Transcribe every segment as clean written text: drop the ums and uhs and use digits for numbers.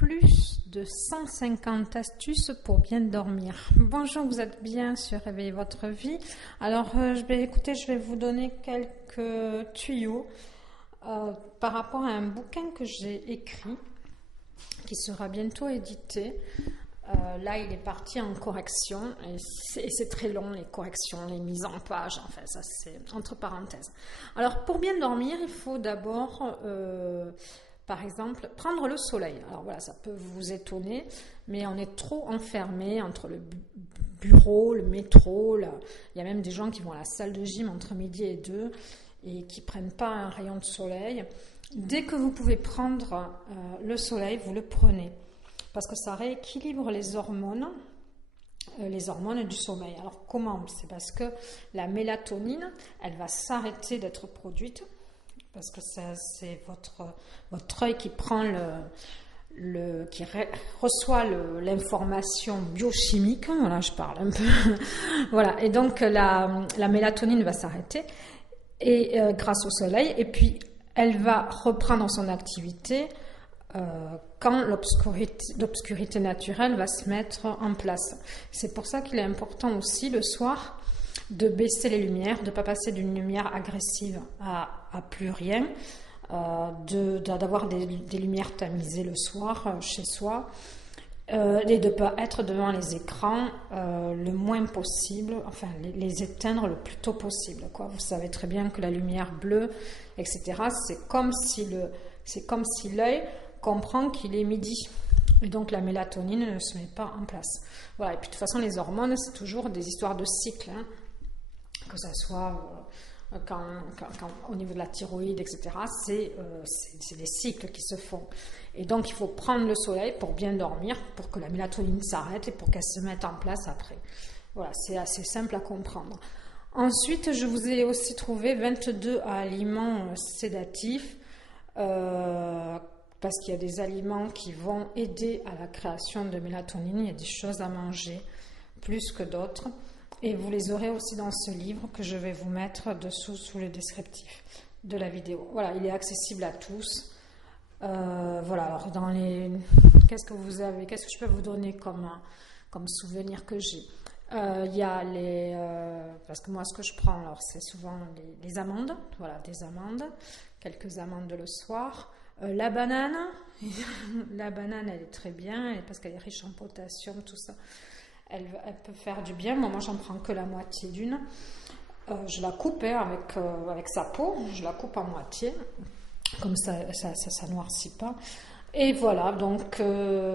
plus de 150 astuces pour bien dormir. Bonjour, vous êtes bien sur Réveillez votre vie. Alors, je vais vous donner quelques tuyaux par rapport à un bouquin que j'ai écrit, qui sera bientôt édité. Là, il est parti en correction et c'est très long, les corrections, les mises en page, enfin ça c'est entre parenthèses. Alors pour bien dormir, il faut d'abord, par exemple, prendre le soleil. Alors voilà, ça peut vous étonner, mais on est trop enfermé entre le bureau, le métro, il y a même des gens qui vont à la salle de gym entre midi et 2 et qui ne prennent pas un rayon de soleil. Dès que vous pouvez prendre le soleil, vous le prenez. Parce que ça rééquilibre les hormones du sommeil. Alors comment? C'est parce que la mélatonine, elle va s'arrêter d'être produite, parce que c'est votre œil qui prend qui reçoit l'information biochimique. Voilà, je parle un peu. Voilà, et donc la mélatonine va s'arrêter et grâce au soleil, et puis elle va reprendre son activité quand l'obscurité naturelle va se mettre en place. C'est pour ça qu'il est important aussi le soir de baisser les lumières, de ne pas passer d'une lumière agressive à plus rien, d'avoir des lumières tamisées le soir chez soi, et de ne pas être devant les écrans le moins possible, enfin les éteindre le plus tôt possible, quoi. Vous savez très bien que la lumière bleue, etc., c'est comme si l'œil comprend qu'il est midi. Et donc la mélatonine ne se met pas en place. Voilà. Et puis de toute façon, les hormones, c'est toujours des histoires de cycle, hein. Que ça soit au niveau de la thyroïde, etc., c'est des cycles qui se font. Et donc il faut prendre le soleil pour bien dormir, pour que la mélatonine s'arrête et pour qu'elle se mette en place après. Voilà, c'est assez simple à comprendre. Ensuite, je vous ai aussi trouvé 22 aliments sédatifs, parce qu'il y a des aliments qui vont aider à la création de mélatonine. Il y a des choses à manger plus que d'autres. Et vous les aurez aussi dans ce livre que je vais vous mettre dessous sous le descriptif de la vidéo. Voilà, il est accessible à tous. Voilà, alors qu'est-ce que vous avez, qu'est-ce que je peux vous donner comme souvenir que j'ai? Il y a parce que moi ce que je prends, alors c'est souvent les amandes, voilà, des amandes, quelques amandes le soir. La banane, la banane elle est très bien, parce qu'elle est riche en potassium, tout ça. Elle peut faire du bien. Moi j'en prends que la moitié d'une. Je la coupe avec sa peau, je la coupe en moitié, comme ça noircit pas. Et voilà, donc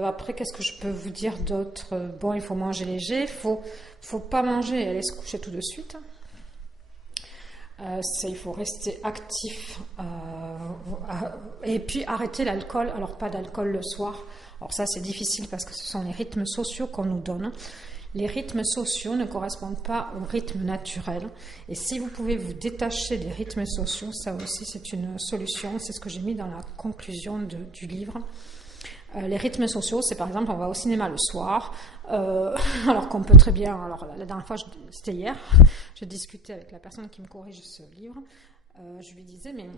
après qu'est-ce que je peux vous dire d'autre? Bon, il faut manger léger, il faut pas manger et aller se coucher tout de suite. Il faut rester actif, et puis arrêter l'alcool. Alors pas d'alcool le soir, alors ça c'est difficile parce que ce sont les rythmes sociaux qu'on nous donne. Les rythmes sociaux ne correspondent pas au rythme naturel, et si vous pouvez vous détacher des rythmes sociaux, ça aussi c'est une solution. C'est ce que j'ai mis dans la conclusion du livre. Les rythmes sociaux, c'est par exemple on va au cinéma le soir, alors qu'on peut très bien, alors la dernière fois, c'était hier, je discutais avec la personne qui me corrige ce livre, je lui disais mais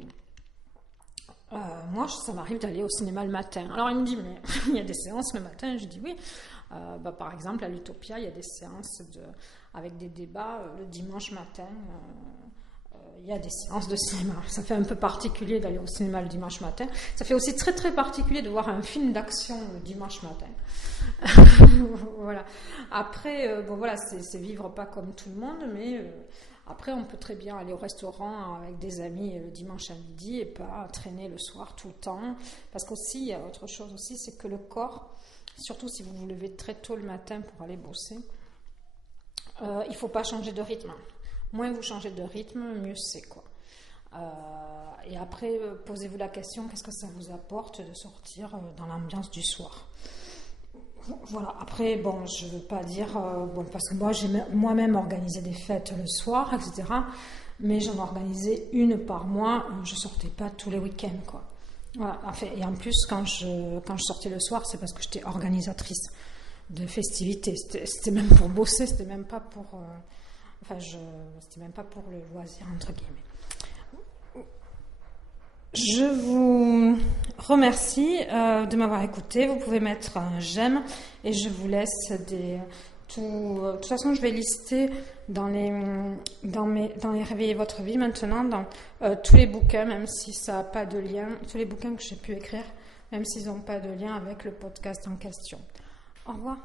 moi ça m'arrive d'aller au cinéma le matin. Alors il me dit mais il y a des séances le matin, je dis oui, par exemple à l'Utopia il y a des séances avec des débats le dimanche matin. Il y a des séances de cinéma. Ça fait un peu particulier d'aller au cinéma le dimanche matin. Ça fait aussi très très particulier de voir un film d'action le dimanche matin. Voilà. Après, bon voilà, c'est vivre pas comme tout le monde, mais après on peut très bien aller au restaurant avec des amis le dimanche à midi et pas traîner le soir tout le temps. Parce qu'aussi, il y a autre chose aussi, c'est que le corps, surtout si vous vous levez très tôt le matin pour aller bosser, il faut pas changer de rythme. Moins vous changez de rythme, mieux c'est, quoi. Et après, posez-vous la question, qu'est-ce que ça vous apporte de sortir dans l'ambiance du soir? Voilà. Après, bon, je veux pas dire, parce que moi j'ai moi-même organisé des fêtes le soir, etc. Mais j'en organisais une par mois. Je sortais pas tous les week-ends, quoi. Voilà. Et en plus, quand je sortais le soir, c'est parce que j'étais organisatrice de festivités. C'était même pour bosser, c'était même pas pour c'était même pas pour le loisir, entre guillemets. Je vous remercie de m'avoir écouté. Vous pouvez mettre un j'aime et je vous laisse de toute façon, je vais lister dans les Réveiller votre vie maintenant, dans tous les bouquins, même si ça n'a pas de lien, tous les bouquins que j'ai pu écrire, même s'ils n'ont pas de lien avec le podcast en question. Au revoir.